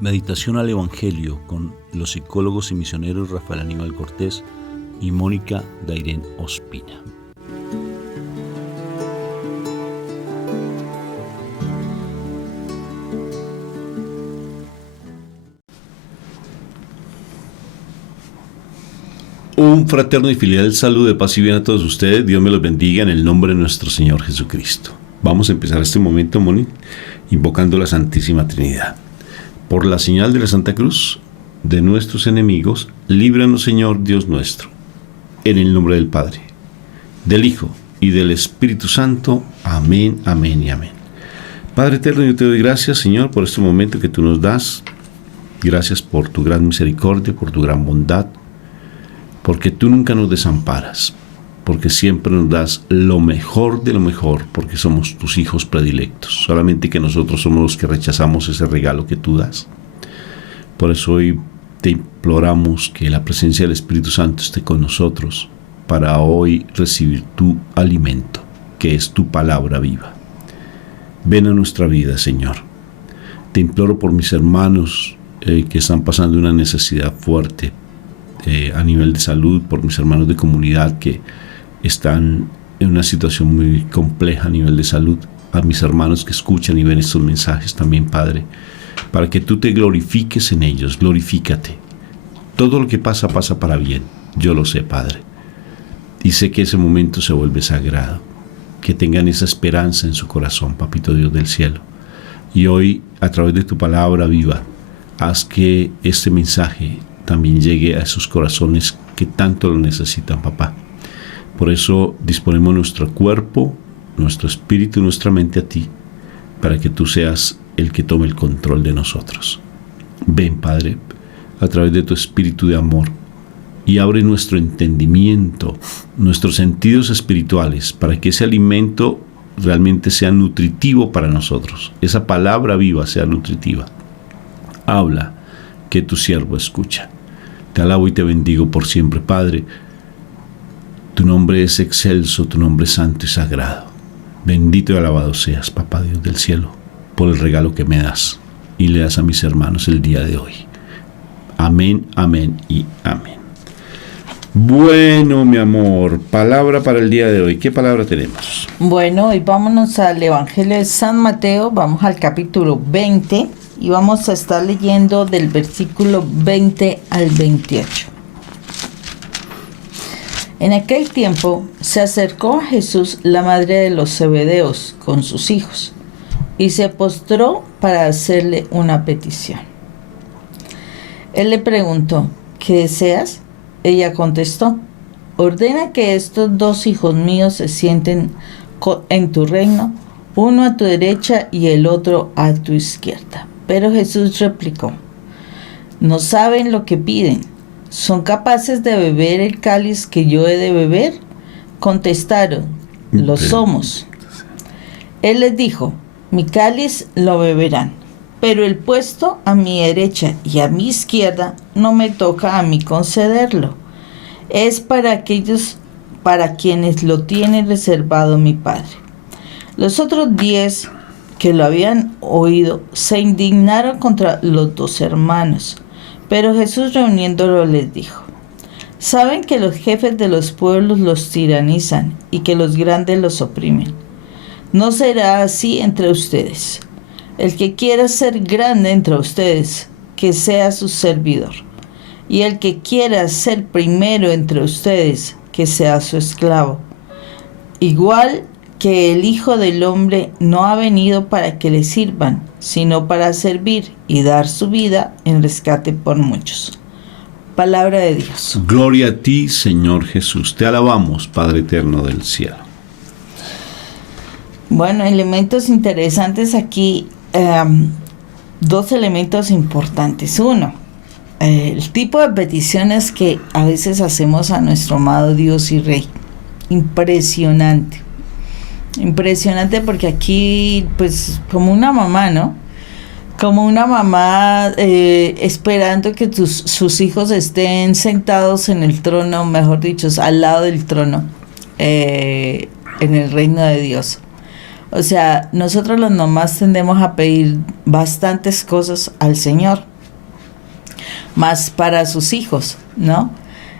Meditación al Evangelio con los psicólogos y misioneros Rafael Aníbal Cortés y Mónica Dairén Ospina. Un fraterno y filial saludo de paz y bien a todos ustedes. Dios me los bendiga en el nombre de nuestro Señor Jesucristo. Vamos a empezar este momento, Moni, invocando la Santísima Trinidad. Por la señal de la Santa Cruz de nuestros enemigos, líbranos, Señor Dios nuestro. En el nombre del Padre, del Hijo y del Espíritu Santo. Amén, amén y amén. Padre eterno, yo te doy gracias, Señor, por este momento que tú nos das. Gracias por tu gran misericordia, por tu gran bondad, porque tú nunca nos desamparas, porque siempre nos das lo mejor de lo mejor, porque somos tus hijos predilectos, solamente que nosotros somos los que rechazamos ese regalo que tú das. Por eso hoy te imploramos que la presencia del Espíritu Santo esté con nosotros, para hoy recibir tu alimento, que es tu palabra viva. Ven a nuestra vida, Señor. Te imploro por mis hermanos que están pasando una necesidad fuerte a nivel de salud, por mis hermanos de comunidad que están en una situación muy compleja a nivel de salud, a mis hermanos que escuchan y ven estos mensajes también, Padre, para que tú te glorifiques en ellos. Glorifícate. Todo lo que pasa, pasa para bien. Yo lo sé, Padre. Y sé que ese momento se vuelve sagrado. Que tengan esa esperanza en su corazón, Papito Dios del cielo. Y hoy, a través de tu palabra viva, haz que este mensaje también llegue a esos corazones que tanto lo necesitan, papá. Por eso disponemos nuestro cuerpo, nuestro espíritu y nuestra mente a ti, para que tú seas el que tome el control de nosotros. Ven, Padre, a través de tu espíritu de amor, y abre nuestro entendimiento, nuestros sentidos espirituales, para que ese alimento realmente sea nutritivo para nosotros. Esa palabra viva sea nutritiva. Habla, que tu siervo escucha. Te alabo y te bendigo por siempre, Padre. Tu nombre es excelso, tu nombre es santo y sagrado. Bendito y alabado seas, Papá Dios del cielo, por el regalo que me das y le das a mis hermanos el día de hoy. Amén, amén y amén. Bueno, mi amor, palabra para el día de hoy. ¿Qué palabra tenemos? Bueno, hoy vámonos al Evangelio de San Mateo, vamos al capítulo 20 y vamos a estar leyendo del versículo 20 al 28. En aquel tiempo se acercó a Jesús la madre de los Zebedeos con sus hijos y se postró para hacerle una petición. Él le preguntó, ¿qué deseas? Ella contestó, ordena que estos dos hijos míos se sienten en tu reino, uno a tu derecha y el otro a tu izquierda. Pero Jesús replicó, no saben lo que piden. ¿Son capaces de beber el cáliz que yo he de beber? Contestaron, lo somos. Él les dijo, mi cáliz lo beberán, pero el puesto a mi derecha y a mi izquierda no me toca a mí concederlo. Es para aquellos para quienes lo tiene reservado mi Padre. Los otros 10 que lo habían oído se indignaron contra los dos hermanos. Pero Jesús, reuniéndolo, les dijo, saben que los jefes de los pueblos los tiranizan y que los grandes los oprimen. No será así entre ustedes. El que quiera ser grande entre ustedes, que sea su servidor. Y el que quiera ser primero entre ustedes, que sea su esclavo. Igual que el Hijo del Hombre no ha venido para que le sirvan, sino para servir y dar su vida en rescate por muchos. Palabra de Dios. Gloria a ti, Señor Jesús. Te alabamos, Padre eterno del cielo. Bueno, elementos interesantes aquí. Dos elementos importantes. Uno, el tipo de peticiones que a veces hacemos a nuestro amado Dios y Rey. Impresionante. Impresionante porque aquí, pues, como una mamá, ¿no? Como una mamá esperando que sus hijos estén sentados en el trono, mejor dicho, al lado del trono, en el reino de Dios. O sea, nosotros las mamás tendemos a pedir bastantes cosas al Señor, más para sus hijos, ¿no?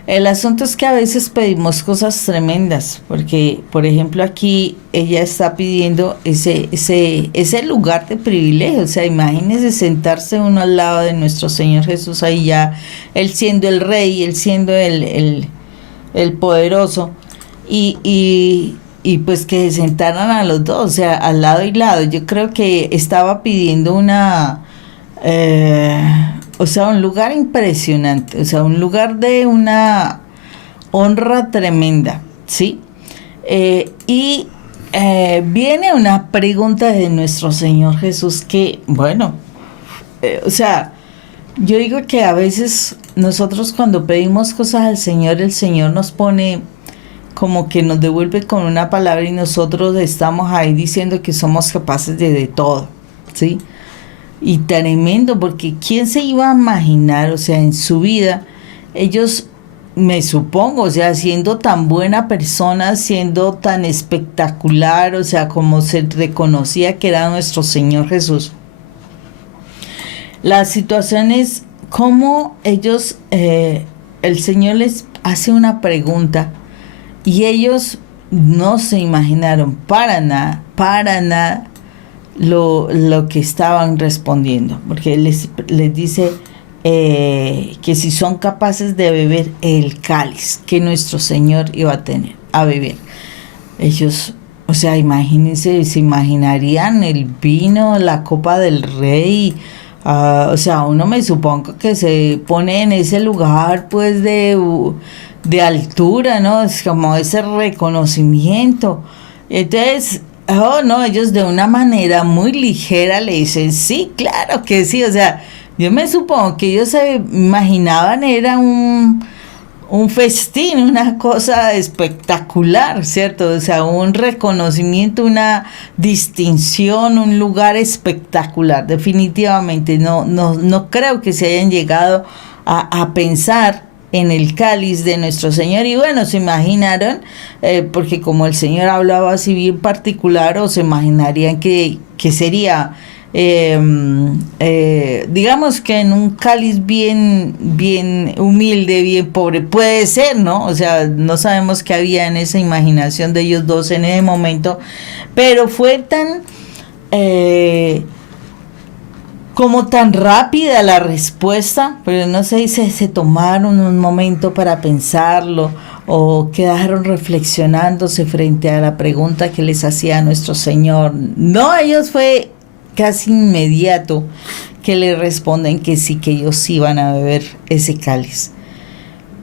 El asunto es que a veces pedimos cosas tremendas, porque, por ejemplo, aquí ella está pidiendo ese lugar de privilegio. O sea, imagínese sentarse uno al lado de nuestro Señor Jesús, ahí ya, Él siendo el Rey, Él siendo el poderoso, y pues que se sentaran a los dos, o sea, al lado y lado. Yo creo que estaba pidiendo o sea, un lugar impresionante, o sea, un lugar de una honra tremenda, ¿sí? Viene una pregunta de nuestro Señor Jesús que, bueno, o sea, yo digo que a veces nosotros cuando pedimos cosas al Señor, el Señor nos pone como que nos devuelve con una palabra y nosotros estamos ahí diciendo que somos capaces de todo, ¿sí? Y tremendo, porque ¿quién se iba a imaginar, o sea, en su vida, ellos, me supongo, o sea, siendo tan buena persona, siendo tan espectacular, o sea, como se reconocía que era nuestro Señor Jesús? La situación es cómo ellos, el Señor les hace una pregunta y ellos no se imaginaron para nada, lo que estaban respondiendo, porque les dice que si son capaces de beber el cáliz que nuestro Señor iba a beber. Ellos, o sea, imagínense, se imaginarían el vino, la copa del rey. O sea, uno me supongo que se pone en ese lugar pues de altura, ¿no? Es como ese reconocimiento. Entonces, oh, no, ellos de una manera muy ligera le dicen, sí, claro que sí. O sea, yo me supongo que ellos se imaginaban era un festín, una cosa espectacular, ¿cierto? O sea, un reconocimiento, una distinción, un lugar espectacular. Definitivamente no creo que se hayan llegado a pensar en el cáliz de nuestro Señor. Y bueno, se imaginaron, porque como el Señor hablaba así bien particular, o se imaginarían que sería, digamos que en un cáliz bien humilde, bien pobre, puede ser, ¿no? O sea, no sabemos qué había en esa imaginación de ellos dos en ese momento, pero fue tan como tan rápida la respuesta, pero no sé si se tomaron un momento para pensarlo o quedaron reflexionándose frente a la pregunta que les hacía nuestro Señor. No, ellos fue casi inmediato que le responden que sí, que ellos iban a beber ese cáliz.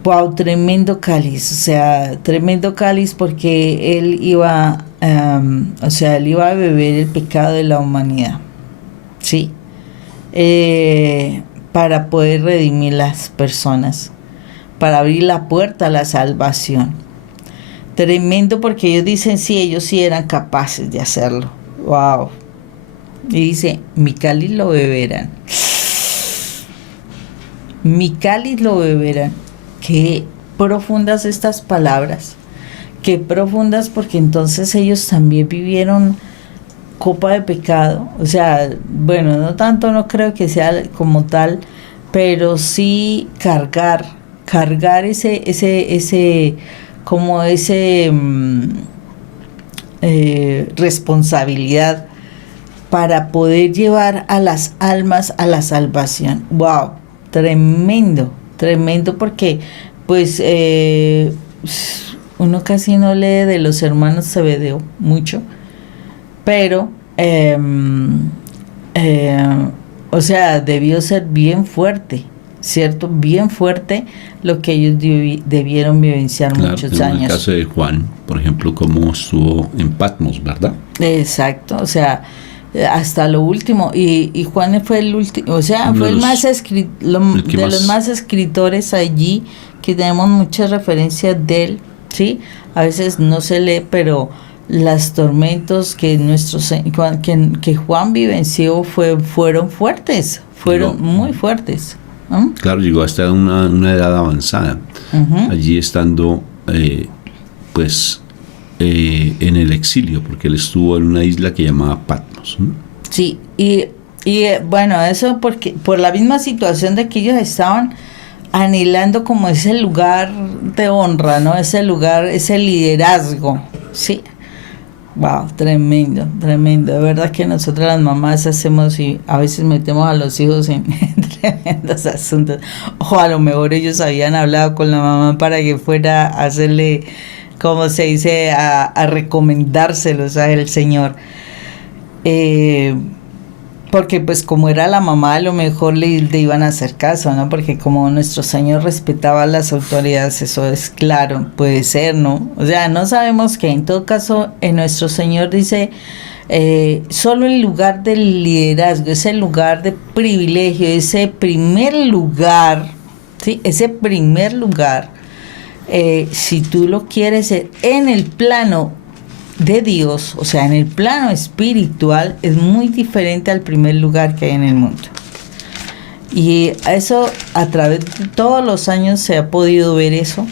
Wow, tremendo cáliz, o sea, tremendo cáliz, porque él iba a beber el pecado de la humanidad, ¿sí? Para poder redimir las personas, para abrir la puerta a la salvación. Tremendo, porque ellos dicen sí, ellos sí eran capaces de hacerlo. Wow. Y dice, mi cáliz lo beberán. Mi cáliz lo beberán. Qué profundas estas palabras. Qué profundas, porque entonces ellos también vivieron copa de pecado. O sea, bueno, no tanto, no creo que sea como tal, pero sí cargar ese responsabilidad para poder llevar a las almas a la salvación. Wow, tremendo, porque pues uno casi no lee de los hermanos Zebedeo mucho, pero o sea, debió ser bien fuerte, ¿cierto? Bien fuerte lo que ellos debieron vivenciar, claro, muchos años. En el caso de Juan, por ejemplo, cómo estuvo en Patmos, ¿verdad? Exacto, o sea, hasta lo último. Y Juan fue el último, o sea, fue los más escritores allí, que tenemos muchas referencias de él, ¿sí? A veces no se lee, pero los tormentos que que Juan vivenció fueron fuertes, muy fuertes. Claro, llegó hasta una edad avanzada. Uh-huh. Allí estando en el exilio, porque él estuvo en una isla que llamaba Patmos, ¿no? Sí, bueno, eso porque por la misma situación de que ellos estaban anhelando como ese lugar de honra, ¿no? Ese lugar, ese liderazgo, sí. Wow, tremendo, tremendo. De verdad que nosotras las mamás hacemos y a veces metemos a los hijos en tremendos asuntos. O a lo mejor ellos habían hablado con la mamá para que fuera a hacerle, como se dice, a recomendárselos a el Señor. Porque pues como era la mamá, a lo mejor le iban a hacer caso, ¿no? Porque como nuestro Señor respetaba a las autoridades, eso es claro, puede ser, ¿no? O sea, no sabemos que en todo caso nuestro Señor dice, solo el lugar del liderazgo, ese lugar de privilegio, ese primer lugar, ¿sí? Ese primer lugar, si tú lo quieres en el plano de Dios, o sea, en el plano espiritual, es muy diferente al primer lugar que hay en el mundo. Y eso a través de todos los años se ha podido ver eso.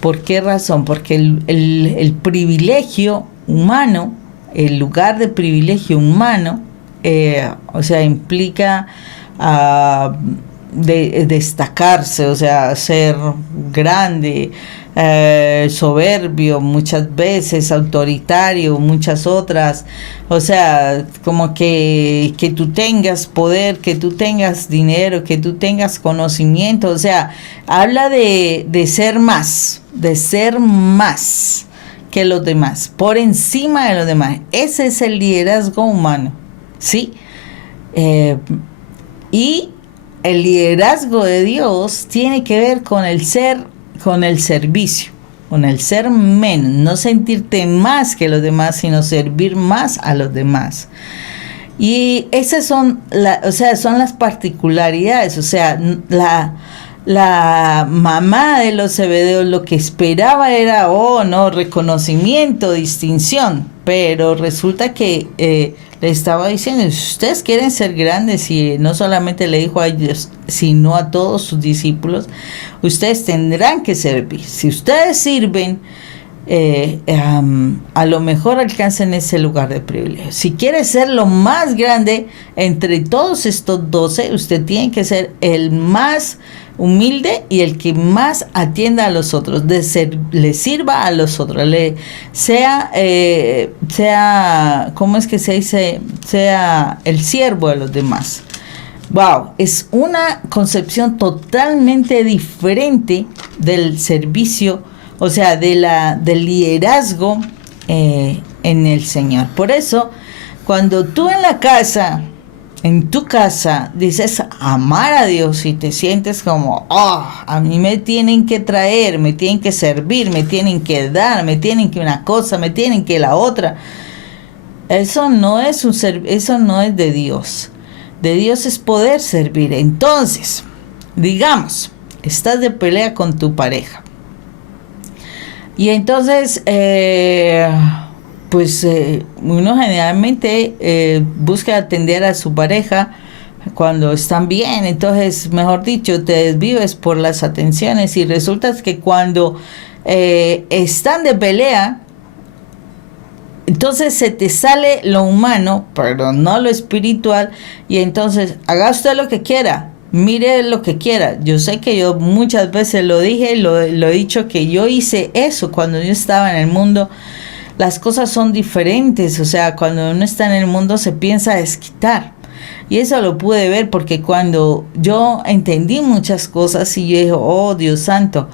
¿Por qué razón? Porque el privilegio humano, el lugar de privilegio humano, o sea, implica destacarse, o sea, ser grande, soberbio muchas veces, autoritario muchas otras, o sea, como que tú tengas poder, que tú tengas dinero, que tú tengas conocimiento, o sea, habla de ser más que los demás, por encima de los demás. Ese es el liderazgo humano, ¿sí? Y el liderazgo de Dios tiene que ver con el servicio, con el ser menos, no sentirte más que los demás, sino servir más a los demás. Y esas son las particularidades, o sea, la mamá de los Zebedeos lo que esperaba era, reconocimiento, distinción, pero resulta que le estaba diciendo, si ustedes quieren ser grandes, y no solamente le dijo a ellos, sino a todos sus discípulos, ustedes tendrán que servir. Si ustedes sirven, a lo mejor alcancen ese lugar de privilegio. Si quiere ser lo más grande entre todos estos 12, usted tiene que ser el más humilde y el que más atienda a los otros, le sirva a los otros, sea, ¿cómo es que se dice? Sea el siervo de los demás. Wow, es una concepción totalmente diferente del servicio, o sea, del liderazgo en el Señor. Por eso, cuando tú en tu casa, dices amar a Dios y te sientes como, a mí me tienen que traer, me tienen que servir, me tienen que dar, me tienen que una cosa, me tienen que la otra. Eso no es de Dios. De Dios es poder servir. Entonces, digamos, estás de pelea con tu pareja. Y entonces, uno generalmente busca atender a su pareja cuando están bien. Entonces, mejor dicho, te desvives por las atenciones y resulta que cuando están de pelea, entonces se te sale lo humano, pero no lo espiritual, y entonces haga usted lo que quiera, mire lo que quiera. Yo sé que yo muchas veces lo dije, lo he dicho, que yo hice eso cuando yo estaba en el mundo. Las cosas son diferentes, o sea, cuando uno está en el mundo se piensa desquitar. Y eso lo pude ver porque cuando yo entendí muchas cosas y yo dije, oh Dios santo,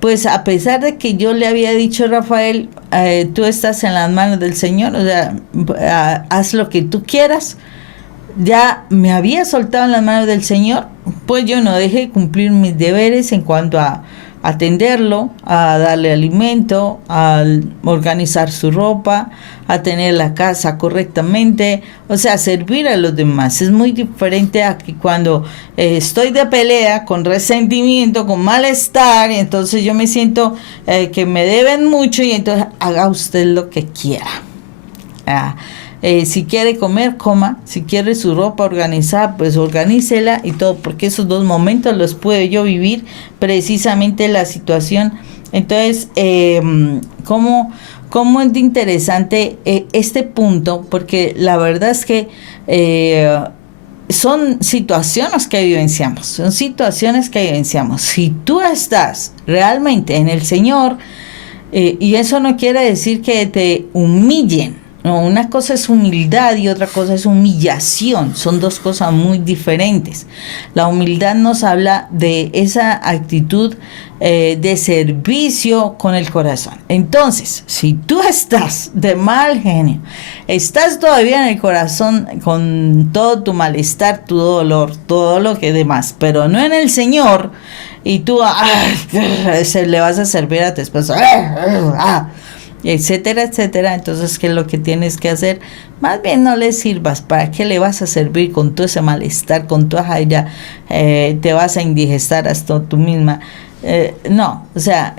pues a pesar de que yo le había dicho a Rafael, tú estás en las manos del Señor, o sea, haz lo que tú quieras, ya me había soltado en las manos del Señor, pues yo no dejé cumplir mis deberes en cuanto a atenderlo, a darle alimento, a organizar su ropa, a tener la casa correctamente, o sea, servir a los demás. Es muy diferente a que cuando estoy de pelea, con resentimiento, con malestar, y entonces yo me siento que me deben mucho y entonces haga usted lo que quiera. Si quiere comer, coma. Si quiere su ropa organizada, pues organícela y todo, porque esos dos momentos los puedo yo vivir precisamente la situación Entonces, ¿cómo es interesante este punto? Porque la verdad es que son situaciones que vivenciamos, Si tú estás realmente en el Señor, y eso no quiere decir que te humillen. No, una cosa es humildad y otra cosa es humillación. Son dos cosas muy diferentes. La humildad nos habla de esa actitud de servicio con el corazón. Entonces, si tú estás de mal genio, estás todavía en el corazón con todo tu malestar, tu dolor, todo lo que demás, pero no en el Señor, y tú le vas a servir a tu esposo, etcétera, etcétera. Entonces, ¿qué es lo que tienes que hacer? Más bien no le sirvas. ¿Para qué le vas a servir con todo ese malestar, con toda ira? Te vas a indigestar hasta tú misma. No, o sea,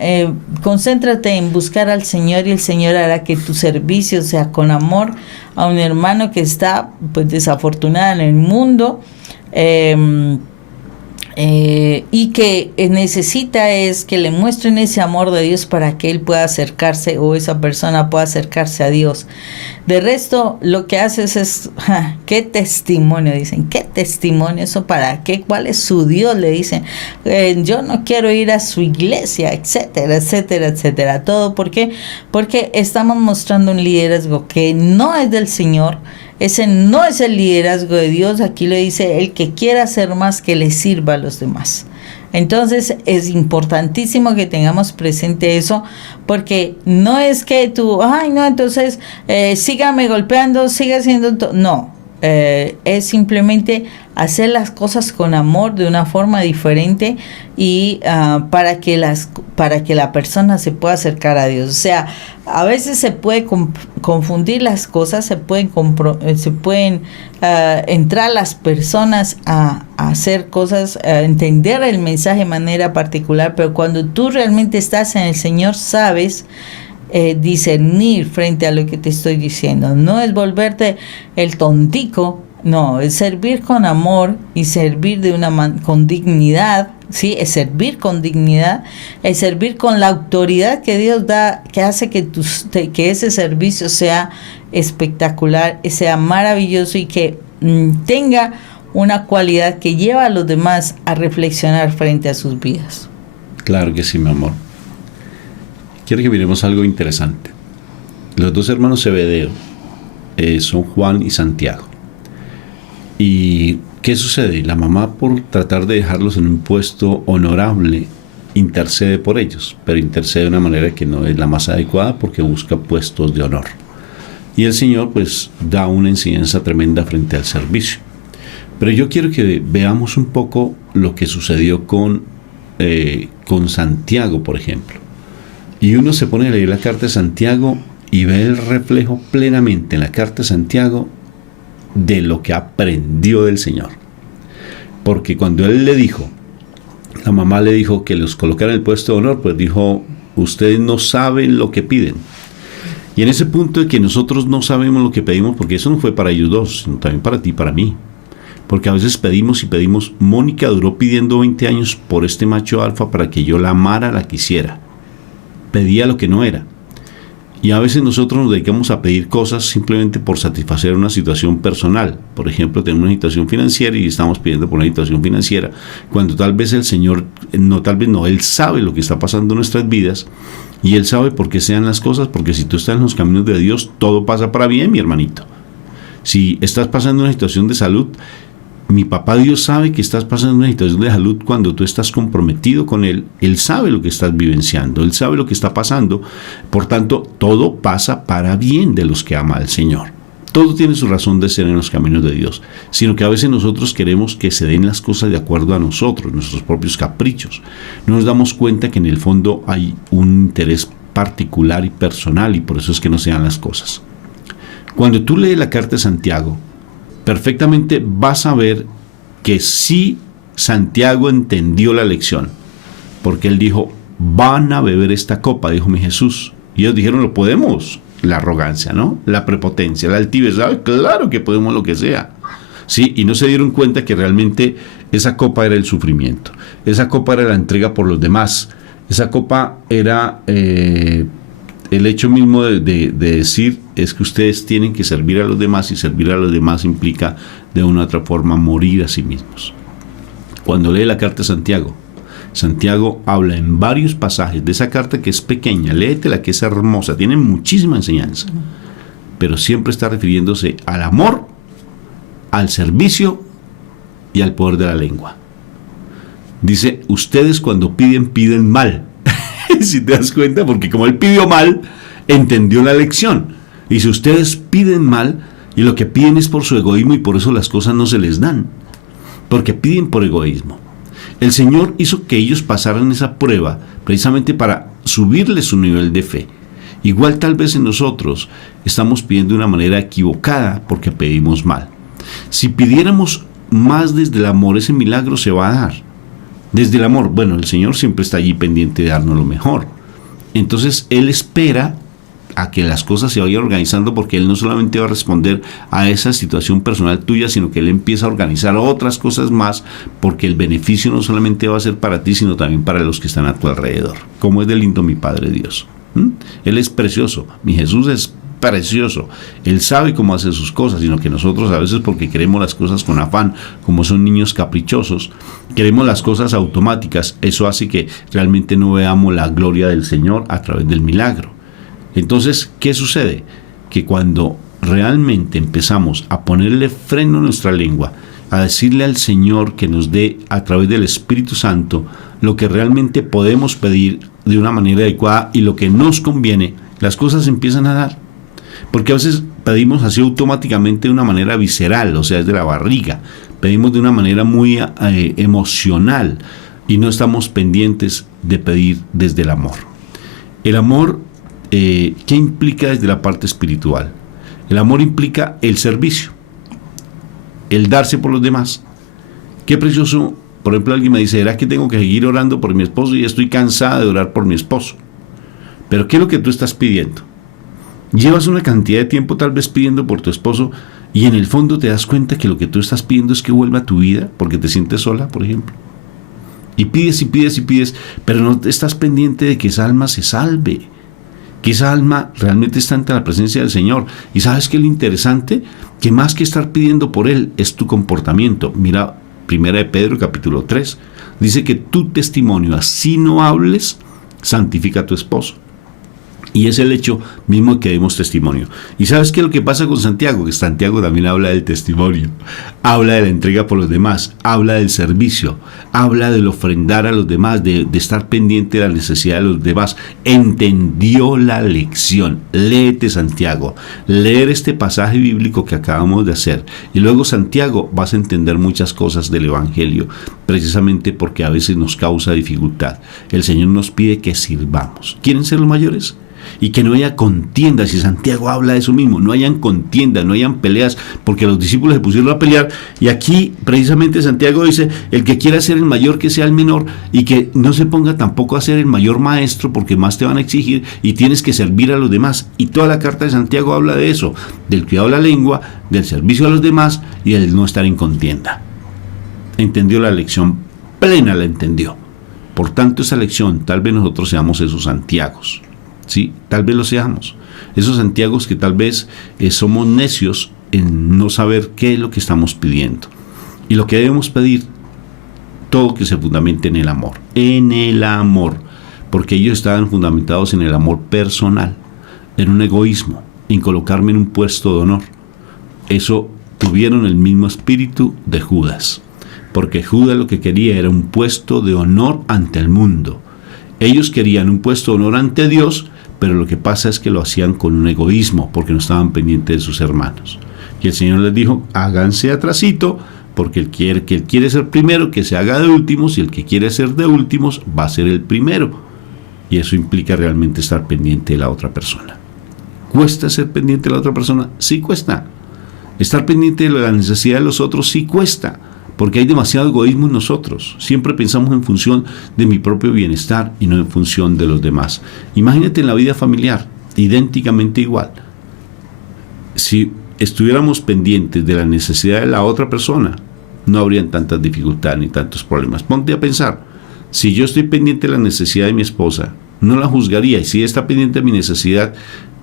concéntrate en buscar al Señor, y el Señor hará que tu servicio sea con amor a un hermano que está pues desafortunado en el mundo, y que necesita es que le muestren ese amor de Dios para que él pueda acercarse, o esa persona pueda acercarse a Dios. De resto, lo que haces es, qué testimonio, dicen, qué testimonio, eso para qué, cuál es su Dios, le dicen, yo no quiero ir a su iglesia, etcétera, etcétera, etcétera. Todo, ¿por qué? Porque estamos mostrando un liderazgo que no es del Señor. Ese no es el liderazgo de Dios. Aquí le dice, el que quiera hacer más, que le sirva a los demás. Entonces es importantísimo que tengamos presente eso, porque no es que tú, entonces sígame golpeando, siga haciendo todo. No, es simplemente hacer las cosas con amor, de una forma diferente, y para que la persona se pueda acercar a Dios. O sea, a veces se puede confundir las cosas, se pueden entrar las personas a hacer cosas, a entender el mensaje de manera particular, pero cuando tú realmente estás en el Señor, sabes discernir frente a lo que te estoy diciendo. No es volverte el tontico, no, es servir con amor y servir con dignidad. Sí, es servir con dignidad, es servir con la autoridad que Dios da, que hace que ese servicio sea espectacular, sea maravilloso, y que tenga una cualidad que lleva a los demás a reflexionar frente a sus vidas. Claro que sí, mi amor. Quiero que miremos algo interesante. Los dos hermanos Zebedeo son Juan y Santiago. ¿Y qué sucede? La mamá, por tratar de dejarlos en un puesto honorable, intercede por ellos, pero intercede de una manera que no es la más adecuada, porque busca puestos de honor. Y el Señor pues da una enseñanza tremenda frente al servicio. Pero yo quiero que veamos un poco lo que sucedió con Santiago, por ejemplo. Y uno se pone a leer la carta de Santiago y ve el reflejo plenamente en la carta de Santiago de lo que aprendió del Señor. Porque cuando él le dijo, la mamá le dijo que los colocara en el puesto de honor, pues dijo, ustedes no saben lo que piden. Y en ese punto de que nosotros no sabemos lo que pedimos, porque eso no fue para ellos dos, sino también para ti y para mí. Porque a veces pedimos y pedimos. Mónica duró pidiendo 20 años por este macho alfa para que yo la amara, la quisiera. Pedía lo que no era. Y a veces nosotros nos dedicamos a pedir cosas simplemente por satisfacer una situación personal. Por ejemplo, tenemos una situación financiera y estamos pidiendo por una situación financiera, cuando tal vez el Señor, Él sabe lo que está pasando en nuestras vidas, y Él sabe por qué sean las cosas, porque si tú estás en los caminos de Dios, todo pasa para bien, mi hermanito. Si estás pasando una situación de salud, mi papá Dios sabe que estás pasando una situación de salud cuando tú estás comprometido con Él. Él sabe lo que estás vivenciando, Él sabe lo que está pasando. Por tanto, todo pasa para bien de los que ama al Señor. Todo tiene su razón de ser en los caminos de Dios, sino que a veces nosotros queremos que se den las cosas de acuerdo a nosotros, nuestros propios caprichos. No nos damos cuenta que en el fondo hay un interés particular y personal, y por eso es que no se dan las cosas. Cuando tú lees la carta de Santiago, perfectamente vas a ver que sí, Santiago entendió la lección, porque él dijo, van a beber esta copa, dijo mi Jesús. Y ellos dijeron, lo podemos. La arrogancia, ¿no? La prepotencia, la altivez, ¿sabes? Claro que podemos lo que sea. Sí, y no se dieron cuenta que realmente esa copa era el sufrimiento, esa copa era la entrega por los demás, Esa copa era el hecho mismo de decir es que ustedes tienen que servir a los demás, y servir a los demás implica de una u otra forma morir a sí mismos. Cuando lee la carta de Santiago, Santiago habla en varios pasajes de esa carta que es pequeña, léetela, que es hermosa, tiene muchísima enseñanza, pero siempre está refiriéndose al amor, al servicio y al poder de la lengua. Dice, ustedes cuando piden mal. Si te das cuenta, porque como él pidió mal, entendió la lección. Y si ustedes piden mal, y lo que piden es por su egoísmo, y por eso las cosas no se les dan, porque piden por egoísmo. El Señor hizo que ellos pasaran esa prueba precisamente para subirles su nivel de fe. Igual tal vez en nosotros estamos pidiendo de una manera equivocada porque pedimos mal. Si pidiéramos más desde el amor, ese milagro se va a dar. Desde el amor, bueno, el Señor siempre está allí pendiente de darnos lo mejor. Entonces Él espera a que las cosas se vayan organizando, porque Él no solamente va a responder a esa situación personal tuya, sino que Él empieza a organizar otras cosas más, porque el beneficio no solamente va a ser para ti, sino también para los que están a tu alrededor. Como es de lindo mi Padre Dios. Él es precioso, mi Jesús es precioso, Él sabe cómo hace sus cosas, sino que nosotros a veces, porque queremos las cosas con afán, como son niños caprichosos, queremos las cosas automáticas. Eso hace que realmente no veamos la gloria del Señor a través del milagro. Entonces, ¿qué sucede? Que cuando realmente empezamos a ponerle freno a nuestra lengua, a decirle al Señor que nos dé a través del Espíritu Santo lo que realmente podemos pedir de una manera adecuada y lo que nos conviene, las cosas empiezan a dar. Porque a veces pedimos así automáticamente de una manera visceral, o sea, desde la barriga. Pedimos de una manera muy emocional y no estamos pendientes de pedir desde el amor. El amor, ¿qué implica desde la parte espiritual? El amor implica el servicio, el darse por los demás. Qué precioso. Por ejemplo, alguien me dice, ¿será que tengo que seguir orando por mi esposo? Y estoy cansada de orar por mi esposo. Pero ¿qué es lo que tú estás pidiendo? Llevas una cantidad de tiempo tal vez pidiendo por tu esposo, y en el fondo te das cuenta que lo que tú estás pidiendo es que vuelva a tu vida porque te sientes sola, por ejemplo. Y pides y pides y pides, pero no estás pendiente de que esa alma se salve, que esa alma realmente está ante la presencia del Señor. Y ¿sabes qué es lo interesante? Que más que estar pidiendo por él es tu comportamiento. Mira, 1 de Pedro capítulo 3, dice que tu testimonio, así no hables, santifica a tu esposo. Y es el hecho mismo que demos testimonio. ¿Y sabes qué es lo que pasa con Santiago? Que Santiago también habla del testimonio, habla de la entrega por los demás, habla del servicio, habla del ofrendar a los demás, de estar pendiente de la necesidad de los demás. Entendió la lección. Léete Santiago, leer este pasaje bíblico que acabamos de hacer, y luego Santiago, vas a entender muchas cosas del Evangelio, precisamente porque a veces nos causa dificultad. El Señor nos pide que sirvamos. ¿Quieren ser los mayores? Y que no haya contiendas, y Santiago habla de eso mismo, no hayan contiendas, no hayan peleas, porque los discípulos se pusieron a pelear, y aquí precisamente Santiago dice, el que quiera ser el mayor, que sea el menor, y que no se ponga tampoco a ser el mayor maestro, porque más te van a exigir, y tienes que servir a los demás. Y toda la carta de Santiago habla de eso, del cuidado de la lengua, del servicio a los demás, y del no estar en contienda. Entendió la lección, plena la entendió. Por tanto, esa lección, tal vez nosotros seamos esos Santiagos. Sí, tal vez lo seamos. Esos Santiagos que tal vez somos necios en no saber qué es lo que estamos pidiendo. Y lo que debemos pedir, todo que se fundamente en el amor. En el amor. Porque ellos estaban fundamentados en el amor personal, en un egoísmo, en colocarme en un puesto de honor. Eso tuvieron el mismo espíritu de Judas. Porque Judas lo que quería era un puesto de honor ante el mundo. Ellos querían un puesto de honor ante Dios, pero lo que pasa es que lo hacían con un egoísmo, porque no estaban pendientes de sus hermanos. Y el Señor les dijo, háganse atrasito, porque el que quiere ser primero, que se haga de últimos, y el que quiere ser de últimos, va a ser el primero. Y eso implica realmente estar pendiente de la otra persona. ¿Cuesta ser pendiente de la otra persona? Sí cuesta. Estar pendiente de la necesidad de los otros sí cuesta. Porque hay demasiado egoísmo en nosotros. Siempre pensamos en función de mi propio bienestar y no en función de los demás. Imagínate en la vida familiar, idénticamente igual. Si estuviéramos pendientes de la necesidad de la otra persona, no habrían tantas dificultades ni tantos problemas. Ponte a pensar, Si yo estoy pendiente de la necesidad de mi esposa, no la juzgaría. Y si ella está pendiente de mi necesidad,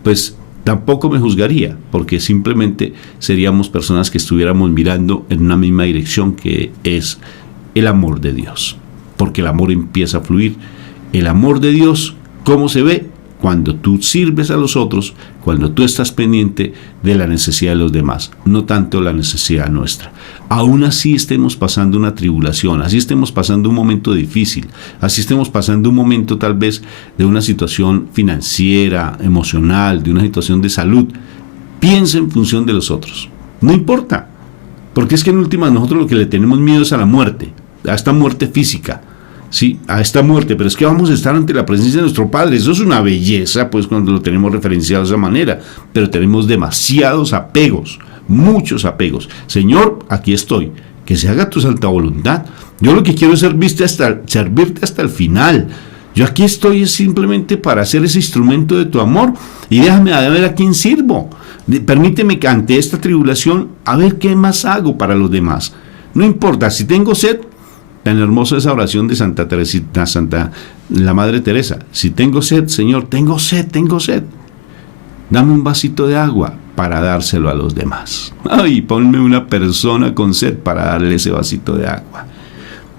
pues tampoco me juzgaría, porque simplemente seríamos personas que estuviéramos mirando en una misma dirección, que es el amor de Dios. Porque el amor empieza a fluir. El amor de Dios, ¿cómo se ve? Cuando tú sirves a los otros, cuando tú estás pendiente de la necesidad de los demás, no tanto la necesidad nuestra. Aún así estemos pasando una tribulación, así estemos pasando un momento difícil, así estemos pasando un momento tal vez de una situación financiera, emocional, de una situación de salud, piensa en función de los otros. No importa, porque es que en última nosotros lo que le tenemos miedo es a la muerte, a esta muerte física. Sí, a esta muerte, pero es que vamos a estar ante la presencia de nuestro Padre. Eso es una belleza, pues, cuando lo tenemos referenciado de esa manera, pero tenemos demasiados apegos, muchos apegos. Señor, aquí estoy, que se haga tu santa voluntad. Yo lo que quiero es servirte hasta el final. Yo aquí estoy simplemente para ser ese instrumento de tu amor, y déjame a ver a quién sirvo. Permíteme que ante esta tribulación, a ver qué más hago para los demás. No importa, si tengo sed. Tan hermosa esa oración de Santa Teresita, la Madre Teresa. Si tengo sed, Señor, tengo sed. Dame un vasito de agua para dárselo a los demás. Ay, ponme una persona con sed para darle ese vasito de agua.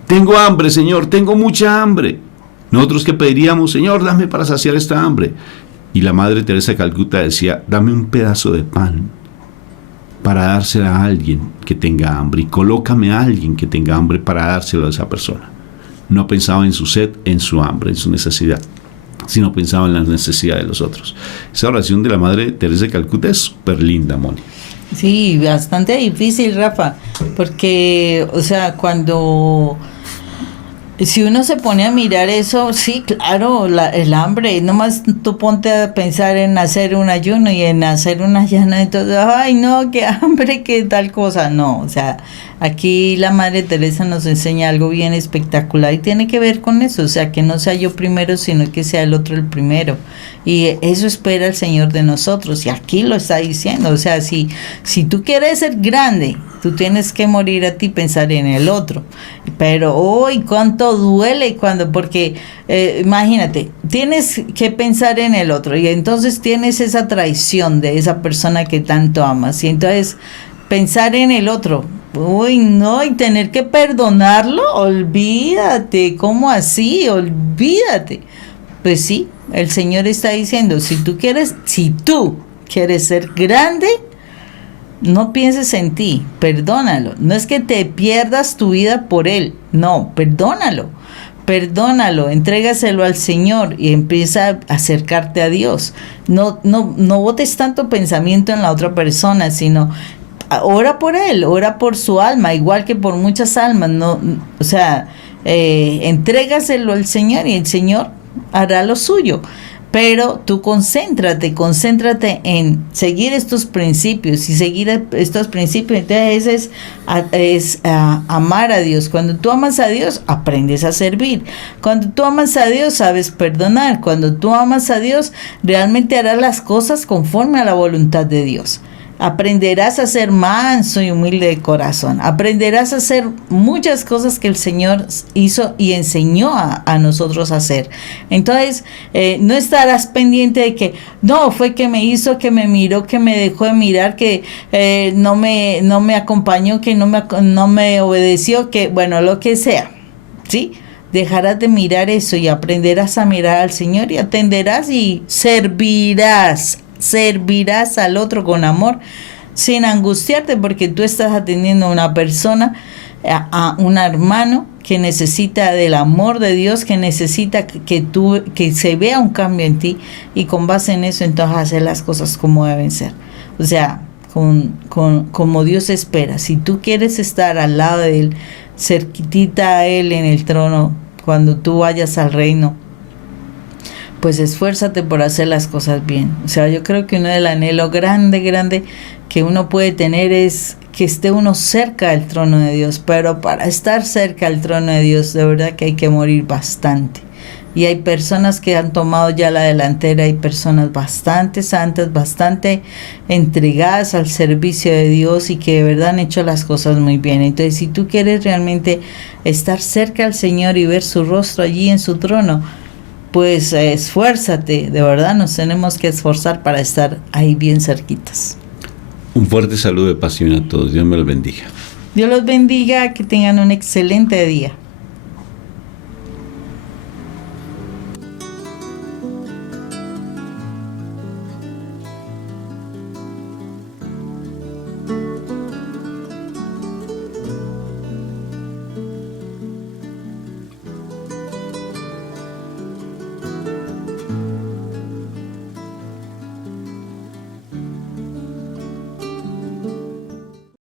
Tengo hambre, Señor, tengo mucha hambre. Nosotros que pediríamos, Señor, dame para saciar esta hambre. Y la Madre Teresa de Calcuta decía, dame un pedazo de pan para dársela a alguien que tenga hambre, y colócame a alguien que tenga hambre para dárselo a esa persona. No pensaba en su sed, en su hambre, en su necesidad, sino pensaba en la necesidad de los otros. Esa oración de la Madre Teresa de Calcuta es súper linda, Moni. Sí, bastante difícil, Rafa, porque, o sea, si uno se pone a mirar eso, sí, claro, el hambre, nomás tú ponte a pensar en hacer un ayuno y en hacer una ayuno, entonces, ay, no, qué hambre, qué tal cosa, no, o sea, aquí la Madre Teresa nos enseña algo bien espectacular y tiene que ver con eso, o sea, que no sea yo primero, sino que sea el otro el primero, y eso espera el Señor de nosotros, y aquí lo está diciendo, o sea, si tú quieres ser grande, tú tienes que morir a ti y pensar en el otro. Pero hoy cuánto duele porque imagínate, tienes que pensar en el otro y entonces tienes esa traición de esa persona que tanto amas. Y entonces pensar en el otro, uy, no, y tener que perdonarlo, olvídate, ¿cómo así? Olvídate. Pues sí, el Señor está diciendo, si tú quieres ser grande, no pienses en ti, perdónalo. No es que te pierdas tu vida por él, no, perdónalo, entrégaselo al Señor y empieza a acercarte a Dios. No botes tanto pensamiento en la otra persona, sino ora por él, ora por su alma, igual que por muchas almas. No, o sea, entrégaselo al Señor y el Señor hará lo suyo. Pero tú concéntrate en seguir estos principios y seguir estos principios. Entonces es amar a Dios. Cuando tú amas a Dios, aprendes a servir. Cuando tú amas a Dios, sabes perdonar. Cuando tú amas a Dios, realmente harás las cosas conforme a la voluntad de Dios. Aprenderás a ser manso y humilde de corazón. Aprenderás a hacer muchas cosas que el Señor hizo y enseñó a nosotros a hacer. Entonces, no estarás pendiente de que, no, fue que me hizo, que me miró, que me dejó de mirar, que no me acompañó, que no me obedeció, que, bueno, lo que sea, ¿sí? Dejarás de mirar eso y aprenderás a mirar al Señor y atenderás y servirás al otro con amor, sin angustiarte, porque tú estás atendiendo a una persona, a un hermano que necesita del amor de Dios, que necesita que se vea un cambio en ti, y con base en eso entonces hacer las cosas como deben ser, o sea, como Dios espera. Si tú quieres estar al lado de Él, cerquitita a Él en el trono, cuando tú vayas al reino, pues esfuérzate por hacer las cosas bien. O sea, yo creo que uno del anhelo grande que uno puede tener es que esté uno cerca del trono de Dios, pero para estar cerca del trono de Dios, de verdad que hay que morir bastante. y hay personas que han tomado ya la delantera, hay personas bastante santas, bastante entregadas al servicio de Dios y que de verdad han hecho las cosas muy bien. Entonces, si tú quieres realmente estar cerca al Señor y ver su rostro allí en su trono, pues esfuérzate, de verdad nos tenemos que esforzar para estar ahí bien cerquitas. Un fuerte saludo de paz y bien a todos. Dios me los bendiga. Dios los bendiga, que tengan un excelente día.